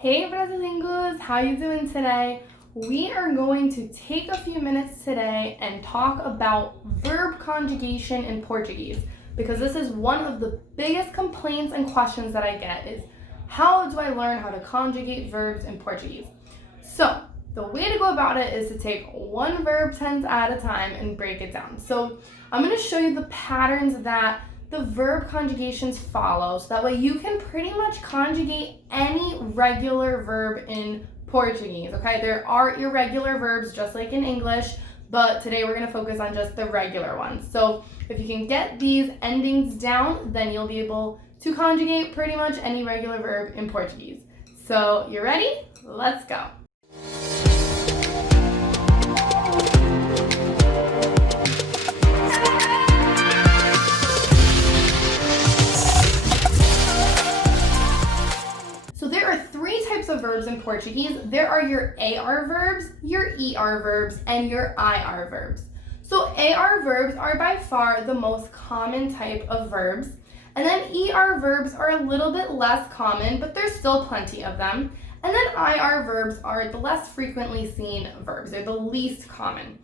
Hey Brasilingus, how you doing today? We are going to take a few minutes today and talk about verb conjugation in Portuguese because this is one of the biggest complaints and questions that I get is how do I learn how to conjugate verbs in Portuguese? So the way to go about it is to take one verb tense at a time and break it down. So I'm going to show you the patterns that the verb conjugations follow, so that way you can pretty much conjugate any regular verb in Portuguese, okay? There are irregular verbs just like in English, but today we're going to focus on just the regular ones. So if you can get these endings down, then you'll be able to conjugate pretty much any regular verb in Portuguese. So you ready? Let's go. Of verbs in Portuguese. There are your AR verbs, your ER verbs, and your IR verbs. So AR verbs are by far the most common type of verbs, and then ER verbs are a little bit less common, but there's still plenty of them. And then IR verbs are the less frequently seen verbs. They're the least common.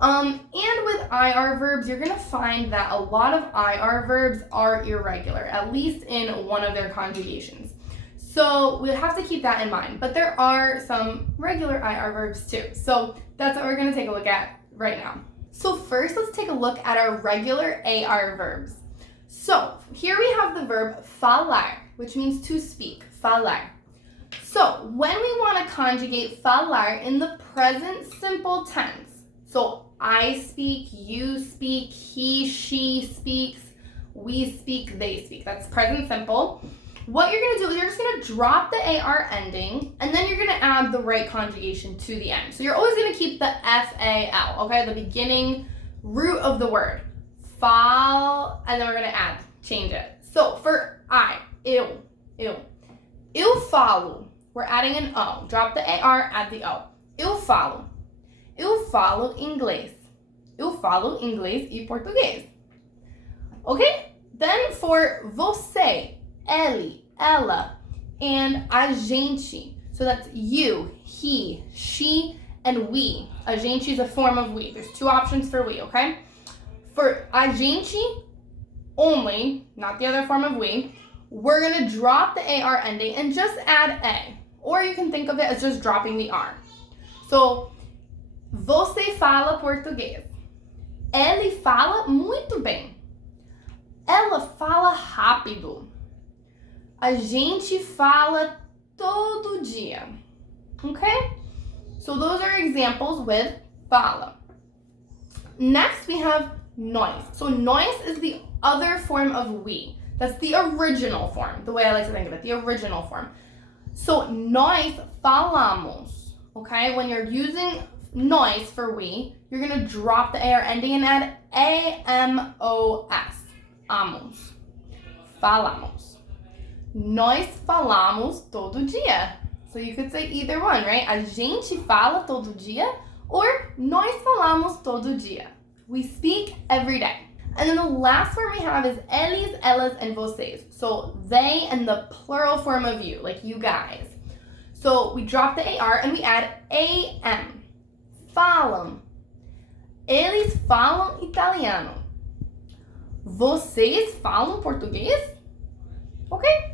And with IR verbs, you're going to find that a lot of IR verbs are irregular, at least in one of their conjugations. So we'll have to keep that in mind, but there are some regular IR verbs too. So that's what we're going to take a look at right now. So first, let's take a look at our regular AR verbs. So here we have the verb falar, which means to speak, falar. So when we want to conjugate falar in the present simple tense, so I speak, you speak, he, she speaks, we speak, they speak. That's present simple. What you're going to do is you're just going to drop the AR ending, and then you're going to add the right conjugation to the end. So you're always going to keep the FAL, okay, the beginning root of the word. Fal, and then we're going to change it. So for I, eu falo. We're adding an O. Drop the AR, add the O. Eu falo inglês. Eu falo inglês e português. Okay? Then for você, ele, ela, and a gente. So that's you, he, she, and we. A gente is a form of we. There's two options for we, okay? For a gente only, not the other form of we, we're going to drop the AR ending and just add A. Or you can think of it as just dropping the R. So, você fala português. Ele fala muito bem. Ela fala rápido. A gente fala todo dia. Okay? So those are examples with fala. Next we have nós. So nós is the other form of we. That's the original form, the way I like to think of it, the original form. So nós falamos. Okay? When you're using nós for we, you're going to drop the AR ending and add AMOS. Amos. Falamos. Nós falamos todo dia. So you could say either one, right? A gente fala todo dia or nós falamos todo dia. We speak every day. And then the last form we have is eles, elas, and vocês. So they and the plural form of you, like you guys. So we drop the AR and we add AM. Falam. Eles falam italiano. Vocês falam português? Okay?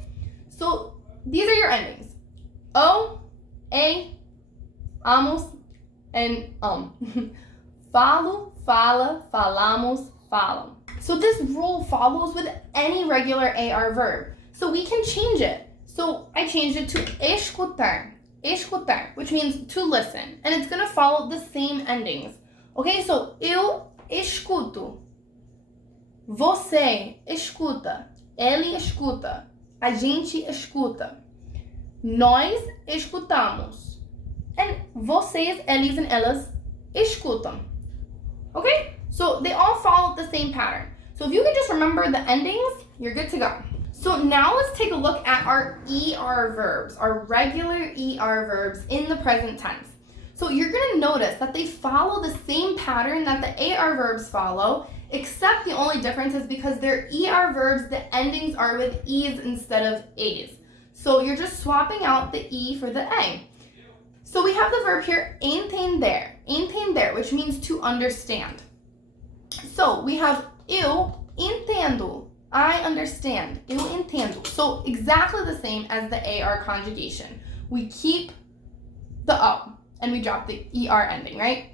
So these are your endings. O, A, amos, and Falo, fala, falamos, falam. So this rule follows with any regular AR verb. So we can change it. So I changed it to escutar. Escutar, which means to listen. And it's going to follow the same endings. Okay, so eu escuto. Você escuta. Ele escuta. A gente escuta. Nós escutamos. And vocês, eles, and elas escutam. Okay? So they all follow the same pattern. So if you can just remember the endings, you're good to go. So now let's take a look at our ER verbs, our regular ER verbs in the present tense. So you're going to notice that they follow the same pattern that the AR verbs follow, except the only difference is because they're ER verbs, the endings are with E's instead of A's. So you're just swapping out the E for the A. So we have the verb here, entender, which means to understand. So we have eu entendo, I understand, eu entendo. So exactly the same as the AR conjugation. We keep the O and we drop the ER ending, right?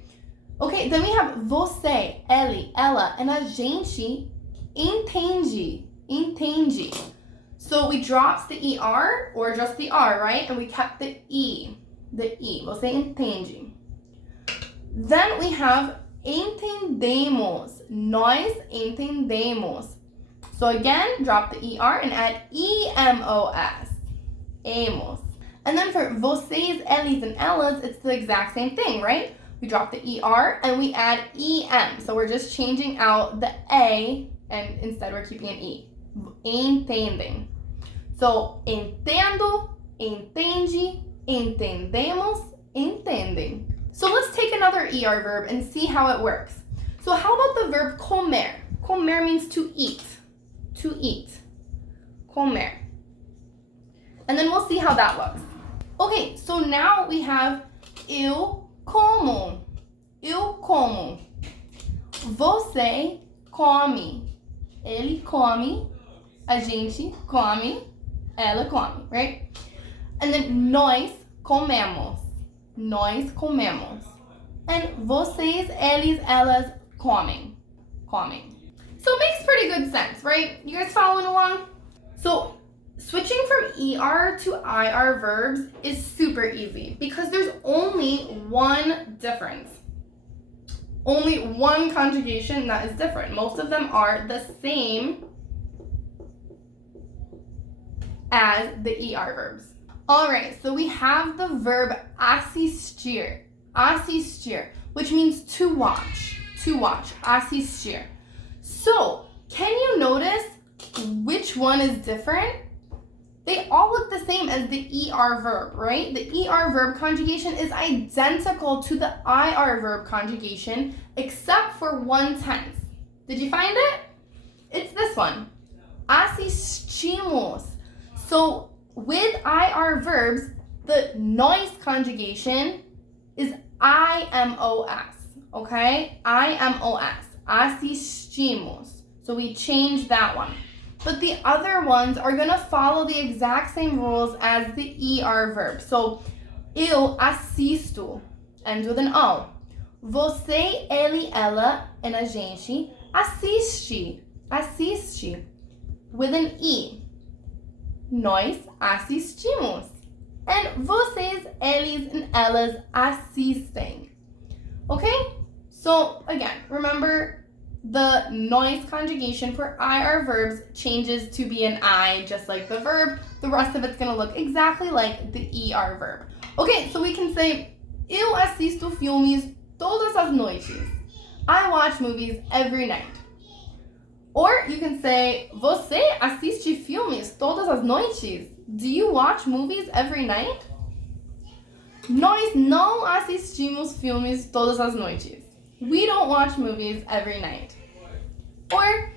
Okay, then we have você, ele, ela, and a gente entende. So we dropped the ER or just the R, right? And we kept the E, você entende. Then we have entendemos, nós entendemos. So again, drop the ER and add EMOS, emos. And then for vocês, eles, and elas, it's the exact same thing, right? We drop the ER and we add EM. So we're just changing out the A and instead we're keeping an E. Entendem. So entendo, entende, entendemos, entendem. So let's take another ER verb and see how it works. So how about the verb comer? Comer means to eat. To eat. Comer. And then we'll see how that looks. Okay, so now we have eu como. Eu como. Você come. Ele come. A gente come. Ela come, right? And then nós comemos. Nós comemos. And vocês, eles, elas comem. Comem. So it makes pretty good sense, right? You guys following along? So switching from ER to IR verbs is super easy because there's only one difference. Only one conjugation that is different. Most of them are the same as the ER verbs. All right, so we have the verb assistir, which means to watch, assistir. So, can you notice which one is different? They all look the same as the ER verb, right? The ER verb conjugation is identical to the IR verb conjugation except for one tense. Did you find it? It's this one, assistimos. So with IR verbs, the nós conjugation is IMOS, okay? IMOS, assistimos. So we changed that one. But the other ones are going to follow the exact same rules as the ER verb. So, eu assisto, ends with an O. Você, ele, ela, and a gente assiste, with an E. Nós assistimos. And vocês, eles, and elas assistem. Okay? So, again, remember, the nós conjugation for IR verbs changes to be an I, just like the verb. The rest of it's going to look exactly like the ER verb. Okay, so we can say, eu assisto filmes todas as noites. I watch movies every night. Or you can say, você assiste filmes todas as noites? Do you watch movies every night? Nós não assistimos filmes todas as noites. We don't watch movies every night. Or,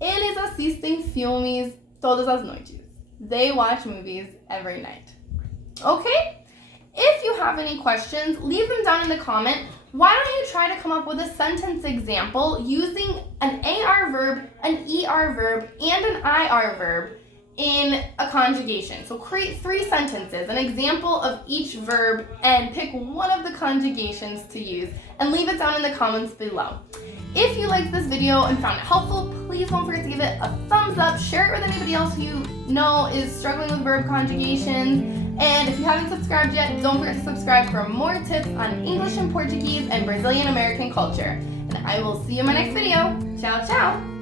eles assistem filmes todas as noites. They watch movies every night. Okay? If you have any questions, leave them down in the comment. Why don't you try to come up with a sentence example using an AR verb, an ER verb, and an IR verb in a conjugation. So create 3 sentences, an example of each verb, and pick one of the conjugations to use, and leave it down in the comments below. If you liked this video and found it helpful, please don't forget to give it a thumbs up, share it with anybody else who you know is struggling with verb conjugations, and if you haven't subscribed yet, don't forget to subscribe for more tips on English and Portuguese and Brazilian American culture. And I will see you in my next video. Ciao, ciao!